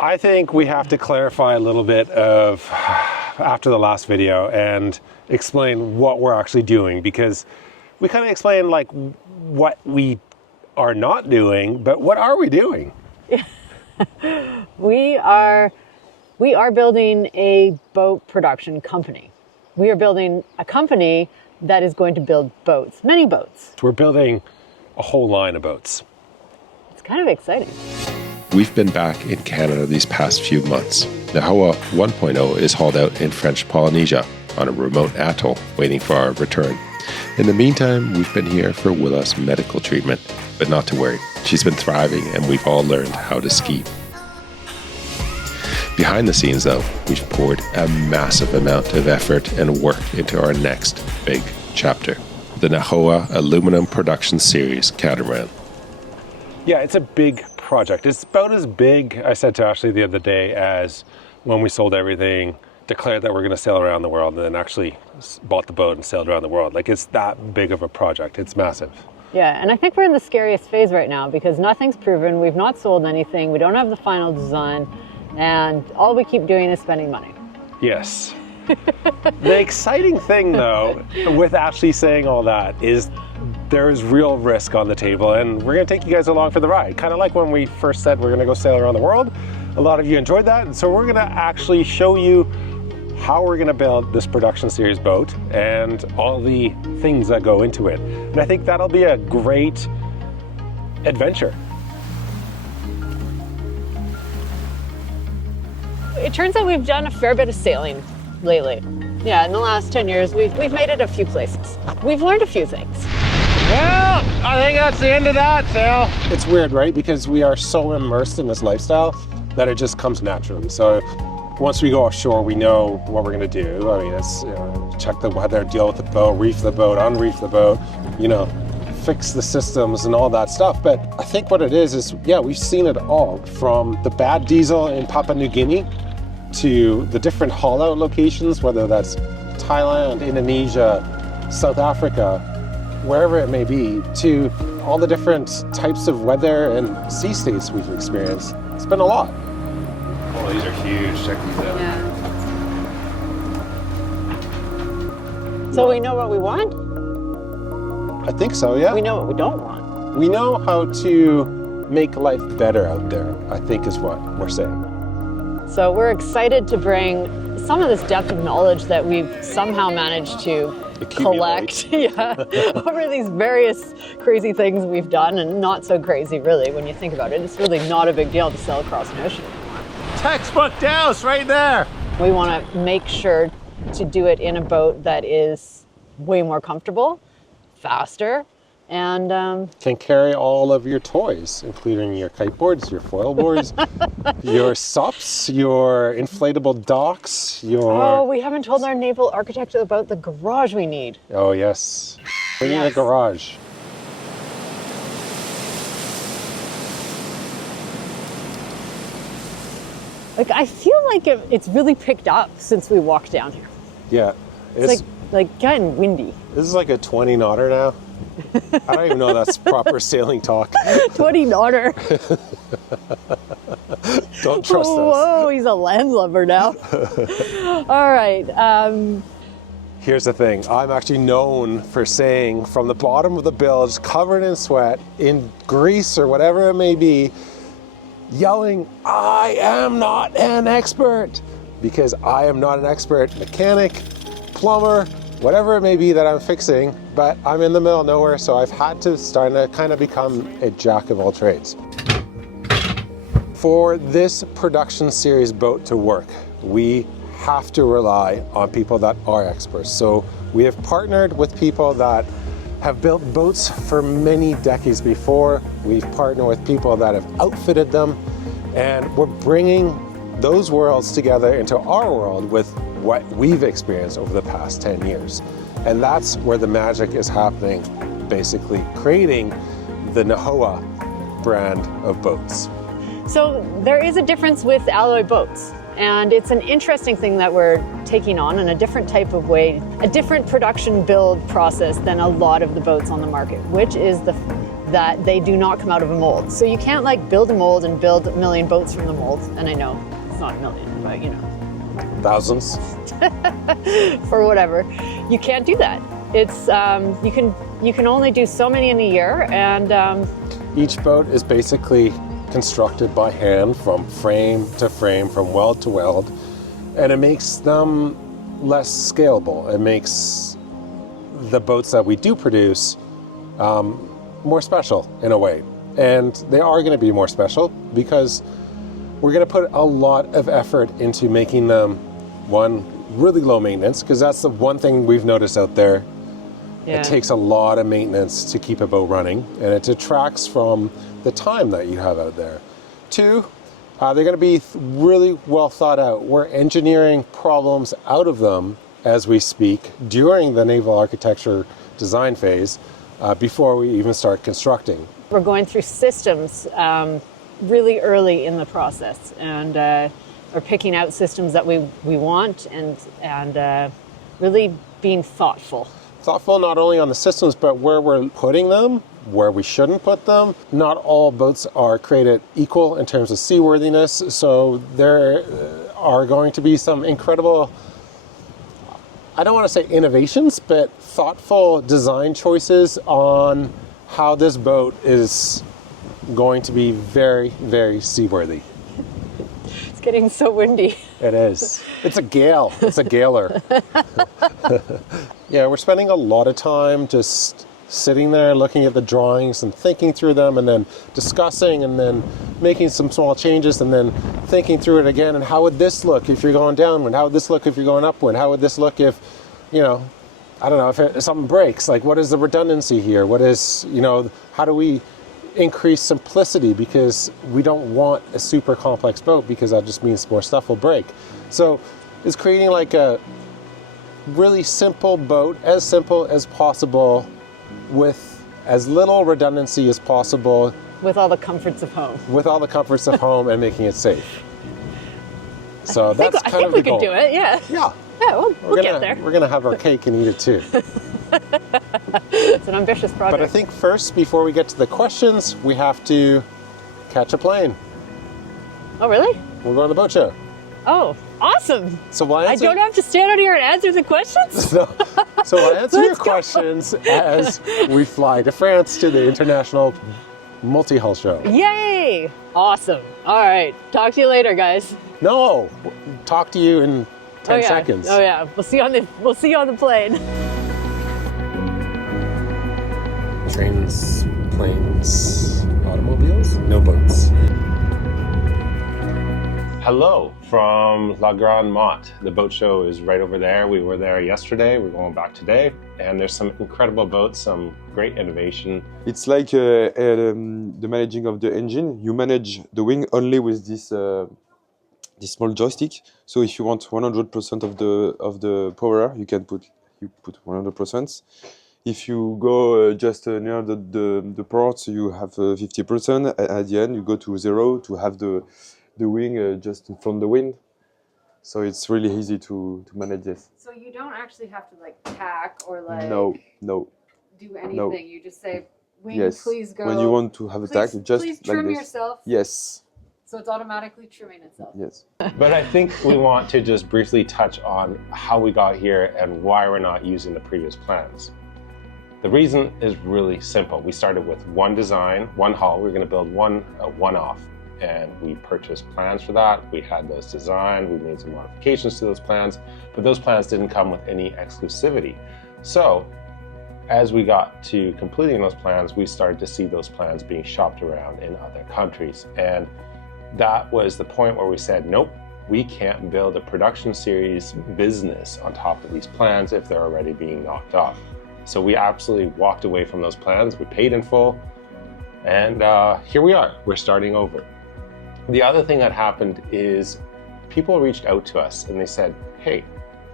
I think we have to clarify a little bit of after the last video and explain what we're actually doing, because we kind of explained like what we are not doing, but what are we doing? We are building a boat production company. We are building a company that is going to build boats, many boats. We're building a whole line of boats. It's kind of exciting. We've been back in Canada these past few months. Nahoa 1.0 is hauled out in French Polynesia on a remote atoll waiting for our return. In the meantime, we've been here for Willa's medical treatment, but not to worry. She's been thriving and we've all learned how to ski. Behind the scenes though, we've poured a massive amount of effort and work into our next big chapter, the Nahoa aluminum production series Catamaran. Yeah, it's a big project. It's about as big, I said to Ashley the other day, as when we sold everything, declared that we're going to sail around the world, and then actually bought the boat and sailed around the world. Like, it's that big of a project. It's massive. Yeah, and I think we're in the scariest phase right now because nothing's proven. We've not sold anything. We don't have the final design. And all we keep doing is spending money. Yes. The exciting thing, though, with Ashley saying all that is there is real risk on the table, and we're going to take you guys along for the ride. Kind of like when we first said we're going to go sail around the world. A lot of you enjoyed that, and so we're going to actually show you how we're going to build this production series boat and all the things that go into it. And I think that'll be a great adventure. It turns out we've done a fair bit of sailing lately. Yeah, in the last 10 years, we've made it a few places. We've learned a few things. Well, I think that's the end of that sail. It's weird, right? Because we are so immersed in this lifestyle that it just comes naturally. So once we go offshore, we know what we're going to do. I mean, it's check the weather, deal with the boat, reef the boat, unreef the boat, fix the systems and all that stuff. But I think what it is, yeah, we've seen it all, from the bad diesel in Papua New Guinea to the different haul-out locations, whether that's Thailand, Indonesia, South Africa, wherever it may be, to all the different types of weather and sea states we've experienced. It's been a lot. Oh, these are huge. Check these out. Yeah. So we know what we want? I think so, yeah. We know what we don't want. We know how to make life better out there, I think is what we're saying. So we're excited to bring some of this depth of knowledge that we've somehow managed to collect over these various crazy things we've done, and not so crazy really when you think about it. It's really not a big deal to sail across an ocean anymore. Textbook douse right there. We want to make sure to do it in a boat that is way more comfortable, faster, and can carry all of your toys, including your kiteboards, your foil boards, your SUPs, your inflatable docks, Oh, we haven't told our naval architect about the garage we need. Oh, yes. We need a garage. Like, I feel like it's really picked up since we walked down here. Yeah. It's like getting windy. This is like a 20 knotter now. I don't even know that's proper sailing talk. 20 knotter. Don't trust us. Whoa, he's a landlubber now. All right. Here's the thing. I'm actually known for saying from the bottom of the bilge, covered in sweat, in grease or whatever it may be, yelling, "I am not an expert," because I am not an expert mechanic, plumber, whatever it may be that I'm fixing, but I'm in the middle of nowhere, so I've had to start to kind of become a jack of all trades. For this production series boat to work, we have to rely on people that are experts. So we have partnered with people that have built boats for many decades before. We've partnered with people that have outfitted them, and we're bringing those worlds together into our world with what we've experienced over the past 10 years. And that's where the magic is happening, basically creating the Nahoa brand of boats. So there is a difference with alloy boats, and it's an interesting thing that we're taking on in a different type of way, a different production build process than a lot of the boats on the market, which is the that they do not come out of a mold. So you can't like build a mold and build a million boats from the mold. And I know it's not a million, but you know. Thousands. For whatever. You can't do that. It's, you can only do so many in a year, and each boat is basically constructed by hand from frame to frame, from weld to weld, and it makes them less scalable. It makes the boats that we do produce more special in a way. And they are going to be more special because we're going to put a lot of effort into making them, one, really low maintenance, because that's the one thing we've noticed out there. yeah. It takes a lot of maintenance to keep a boat running, and it detracts from the time that you have out there. Two, they're going to be really well thought out. We're engineering problems out of them as we speak during the naval architecture design phase before we even start constructing. We're going through systems really early in the process, and we're picking out systems that we want, and really being thoughtful. Thoughtful not only on the systems, but where we're putting them, where we shouldn't put them. Not all boats are created equal in terms of seaworthiness, so there are going to be some incredible, I don't want to say innovations, but thoughtful design choices on how this boat is going to be very, very seaworthy. It's getting so windy. It is. It's a gale. It's a galer. Yeah, we're spending a lot of time just sitting there looking at the drawings and thinking through them, and then discussing, and then making some small changes, and then thinking through it again. And how would this look if you're going downwind? How would this look if you're going upwind? How would this look if, you know, I don't know, if something breaks? Like, what is the redundancy here? What is, you know, how do we increase simplicity? Because we don't want a super complex boat, because that just means more stuff will break. So it's creating like a really simple boat, as simple as possible, with as little redundancy as possible. With all the comforts of home. With all the comforts of home and making it safe. So that's kind of the goal. I think we could do it, yeah. Yeah. Yeah, we'll get there. We're going to have our cake and eat it too. It's an ambitious project. But I think first, before we get to the questions, we have to catch a plane. Oh, really? We're going to the boat show. Oh, awesome. So we'll answer, I don't have to stand out here and answer the questions? So we'll answer your Let's go. questions as we fly to France to the International Multi-Hull Show. Yay! Awesome. All right. Talk to you later, guys. No! Talk to you in 10 seconds. Oh yeah. We'll see you on the plane. Trains, planes, automobiles, no boats. Hello from La Grande Motte. The boat show is right over there. We were there yesterday. We're going back today. And there's some incredible boats, some great innovation. It's like the managing of the engine. You manage the wing only with this small joystick. So if you want 100% of the power, you put 100%. If you go just near the ports, you have 50%. At the end, you go to 0 to have the wing just from the wind. So it's really easy to manage this. So you don't actually have to like tack or like No. do anything. No. You just say, wing, Yes. please go. When you want to have a tack, just please like trim this. yourself. Yes. So it's automatically trimming itself. Yes. But I think we want to just briefly touch on how we got here and why we're not using the previous plans. The reason is really simple. We started with one design, one hull. We were going to build a one-off, and we purchased plans for that. We had those designed. We made some modifications to those plans, but those plans didn't come with any exclusivity. So as we got to completing those plans, we started to see those plans being shopped around in other countries. And that was the point where we said, nope, we can't build a production series business on top of these plans if they're already being knocked off. So we absolutely walked away from those plans. We paid in full, and here we are. We're starting over. The other thing that happened is people reached out to us and they said, hey,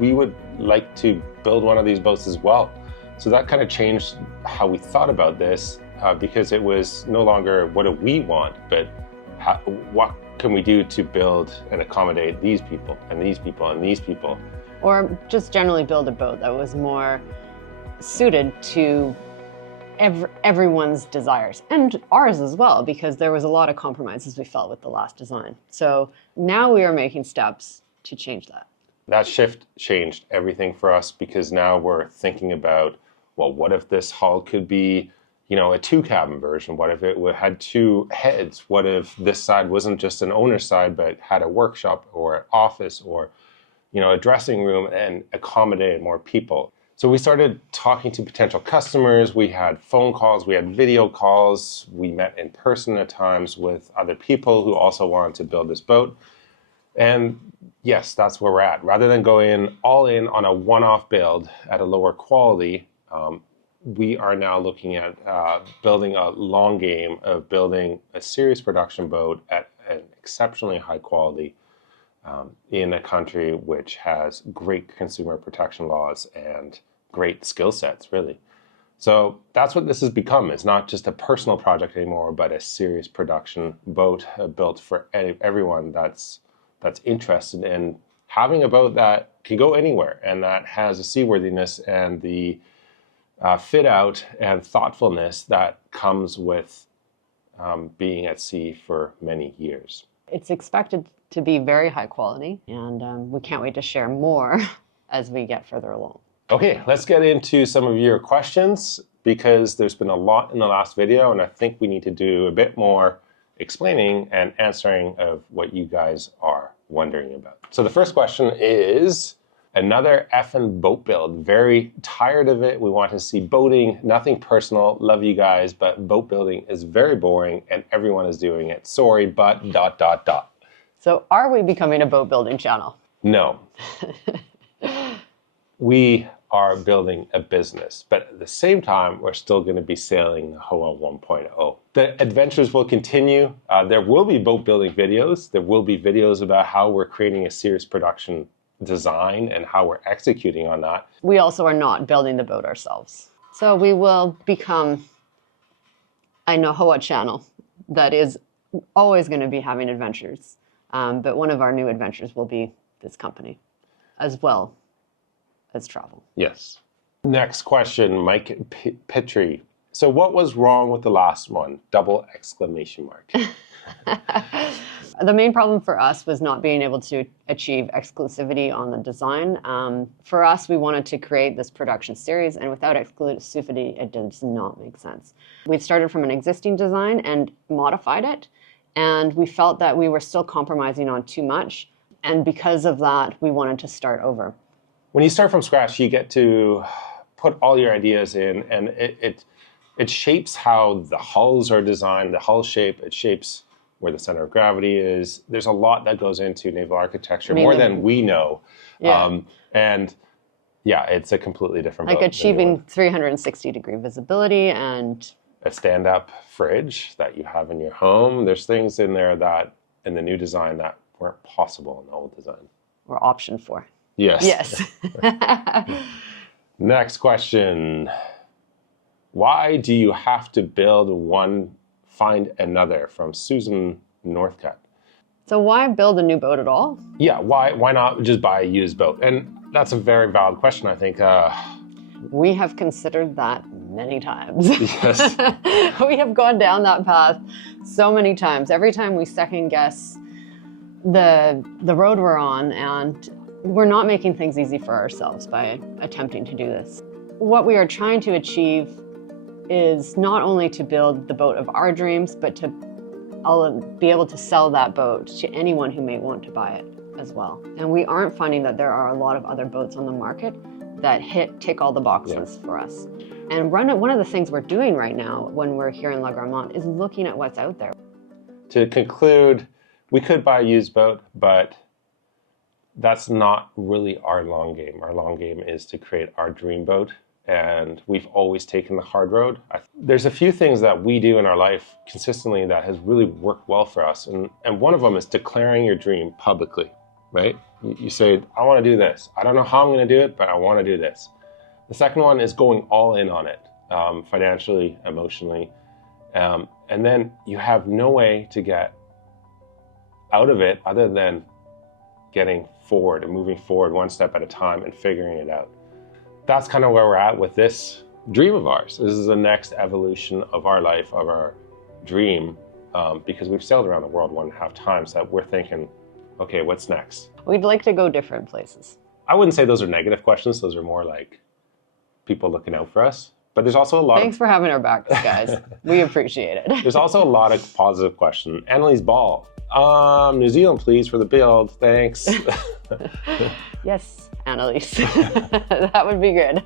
we would like to build one of these boats as well. So that kind of changed how we thought about this because it was no longer what do we want, but what can we do to build and accommodate these people and these people and these people. Or just generally build a boat that was more suited to everyone's desires, and ours as well, because there was a lot of compromises we felt with the last design. So now we are making steps to change that. That shift changed everything for us, because now we're thinking about, well, what if this hull could be, you know, a 2-cabin version? What if it had 2 heads? What if this side wasn't just an owner's side, but had a workshop or an office or, you know, a dressing room and accommodated more people? So we started talking to potential customers. We had phone calls, we had video calls. We met in person at times with other people who also wanted to build this boat. And yes, that's where we're at. Rather than going all in on a one-off build at a lower quality, we are now looking at building a long game of building a serious production boat at an exceptionally high quality in a country which has great consumer protection laws and great skill sets, really. So that's what this has become. It's not just a personal project anymore, but a serious production boat built for everyone that's interested in having a boat that can go anywhere and that has a seaworthiness and the fit out and thoughtfulness that comes with being at sea for many years. It's expected to be very high quality, and we can't wait to share more as we get further along. Okay, let's get into some of your questions, because there's been a lot in the last video, and I think we need to do a bit more explaining and answering of what you guys are wondering about. So the first question is, another effing boat build. Very tired of it. We want to see boating. Nothing personal. Love you guys, but boat building is very boring and everyone is doing it. Sorry, but ... So are we becoming a boat building channel? No. We are building a business, but at the same time, we're still going to be sailing Nahoa 1.0. The adventures will continue. There will be boat building videos. There will be videos about how we're creating a serious production design and how we're executing on that. We also are not building the boat ourselves. So we will become a Nahoa channel that is always going to be having adventures. But one of our new adventures will be this company, as well as travel. Yes. Next question, Mike Petrie. So what was wrong with the last one? ! The main problem for us was not being able to achieve exclusivity on the design. For us, we wanted to create this production series, and without exclusivity, it does not make sense. We started from an existing design and modified it, and we felt that we were still compromising on too much, and because of that, we wanted to start over. When you start from scratch, you get to put all your ideas in, and it shapes how the hulls are designed, the hull shape, it shapes where the center of gravity is. There's a lot that goes into naval architecture, more than we know. Yeah. And yeah, it's a completely different like boat. Achieving 360-degree visibility and a stand-up fridge that you have in your home. There's things in there that in the new design that weren't possible in the old design. Or option for. Yes. Yes. Next question. Why do you have to build one, find another? From Susan Northcutt. So why build a new boat at all? Yeah, why not just buy a used boat? And that's a very valid question, I think. We have considered that many times. Yes. We have gone down that path so many times. Every time we second guess the road we're on, and we're not making things easy for ourselves by attempting to do this. What we are trying to achieve is not only to build the boat of our dreams, but to be able to sell that boat to anyone who may want to buy it as well. And we aren't finding that there are a lot of other boats on the market that tick all the boxes for us. And one of the things we're doing right now when we're here in La Garmont is looking at what's out there. To conclude, we could buy a used boat, but that's not really our long game. Our long game is to create our dream boat, and we've always taken the hard road. There's a few things that we do in our life consistently that has really worked well for us, and one of them is declaring your dream publicly, right? You say, I want to do this. I don't know how I'm going to do it, but I want to do this. The second one is going all in on it, financially, emotionally, and then you have no way to get out of it other than getting forward and moving forward one step at a time and figuring it out. That's kind of where we're at with this dream of ours. This is the next evolution of our life, of our dream, because we've sailed around the world 1.5 times that we're thinking, okay, what's next? We'd like to go different places. I wouldn't say those are negative questions. Those are more like people looking out for us. But there's also a lot Thanks for having our backs, guys. We appreciate it. There's also a lot of positive questions. Annalise Ball. New Zealand, please, for the build. Thanks. Yes, Annalise. That would be good.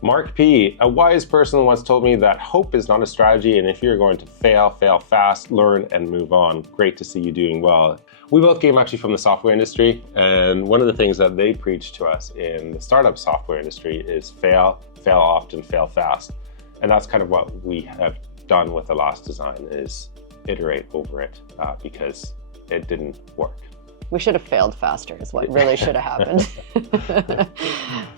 Mark P. A wise person once told me that hope is not a strategy, and if you're going to fail, fail fast, learn, and move on. Great to see you doing well. We both came actually from the software industry, and one of the things that they preach to us in the startup software industry is fail often, fail fast. And that's kind of what we have done with the last design, is iterate over it because it didn't work. We should have failed faster is what really should have happened.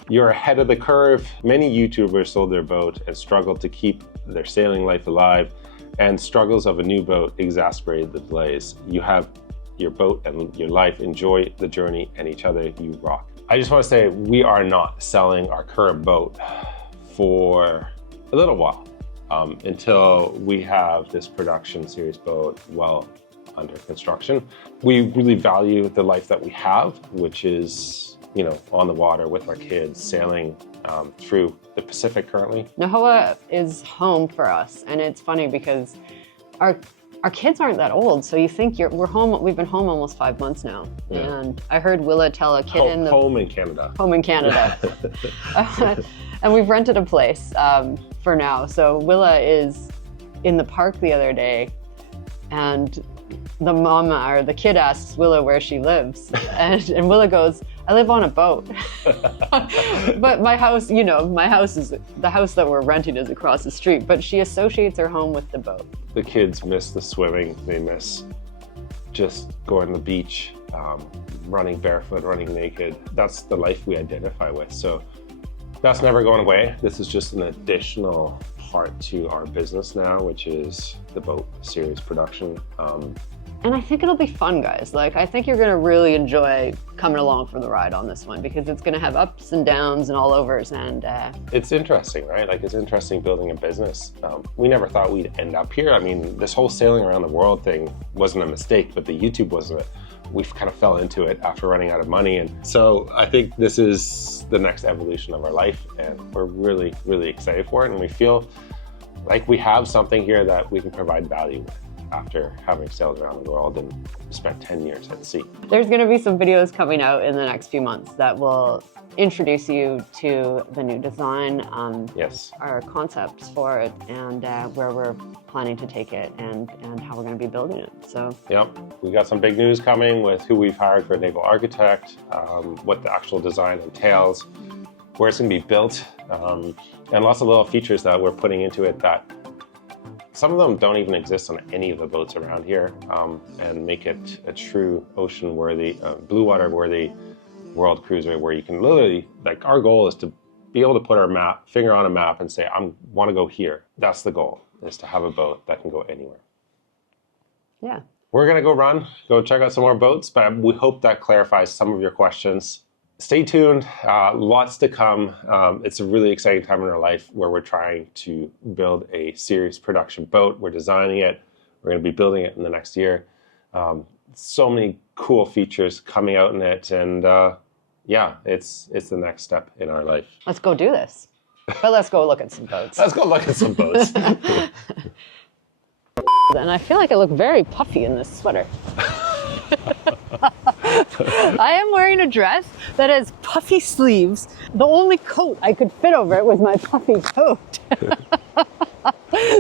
You're ahead of the curve. Many YouTubers sold their boat and struggled to keep their sailing life alive, and struggles of a new boat exacerbated the delays. You have your boat and your life. Enjoy the journey and each other. You rock. I just want to say we are not selling our current boat for a little while until we have this production series boat well under construction. We really value the life that we have, which is, you know, on the water with our kids, sailing through the Pacific currently. Nahoa is home for us, and it's funny because our kids aren't that old, so you think we're home. We've been home almost 5 months now, and I heard Willa tell a kid home in Canada. Home in Canada, and we've rented a place for now. So Willa is in the park the other day, and the mama or the kid asks Willa where she lives, and Willa goes, "I live on a boat." But my house, you know, the house that we're renting is across the street, but she associates her home with the boat. The kids miss the swimming. They miss just going to the beach, running barefoot, running naked. That's the life we identify with. So that's never going away. This is just an additional part to our business now, which is the boat series production. And I think it'll be fun, guys. Like, I think you're gonna really enjoy coming along for the ride on this one, because it's gonna have ups and downs and all overs, and it's interesting, right? Like, it's interesting building a business. We never thought we'd end up here. I mean, this whole sailing around the world thing wasn't a mistake, but the YouTube wasn't. We kind of fell into it after running out of money. And so I think this is the next evolution of our life, and we're really, really excited for it. And we feel like we have something here that we can provide value with after having sailed around the world and spent 10 years at sea. There's gonna be some videos coming out in the next few months that will introduce you to the new design, yes, our concepts for it, and where we're planning to take it, and how we're gonna be building it, so. Yep, we got some big news coming with who we've hired for a naval architect, what the actual design entails, where it's gonna be built, and lots of little features that we're putting into it that some of them don't even exist on any of the boats around here, and make it a true ocean-worthy, blue water-worthy world cruiser where you can literally, like, our goal is to be able to put our finger on a map and say, I want to go here. That's the goal, is to have a boat that can go anywhere. Yeah. We're gonna go check out some more boats, but we hope that clarifies some of your questions. Stay tuned, lots to come. It's a really exciting time in our life where we're trying to build a serious production boat. We're designing it. We're gonna be building it in the next year. So many cool features coming out in it, and yeah, it's the next step in our life. Let's go do this. But let's go look at some boats. Let's go look at some boats. And I feel like I look very puffy in this sweater. I am wearing a dress that has puffy sleeves. The only coat I could fit over it was my puffy coat.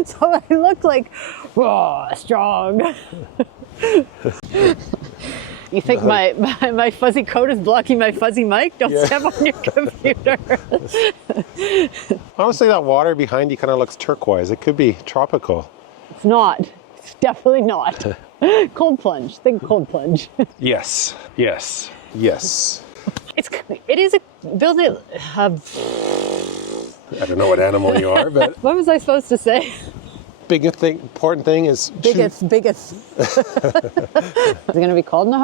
So I look like, oh, strong. You think my fuzzy coat is blocking my fuzzy mic? Don't step on your computer. Honestly, that water behind you kind of looks turquoise. It could be tropical. It's not. It's definitely not. Cold plunge. Think cold plunge. Yes. Yes. Yes. It is a building. I don't know what animal you are, but What was I supposed to say? important thing is Biggest. Is it going to be called Nahoa?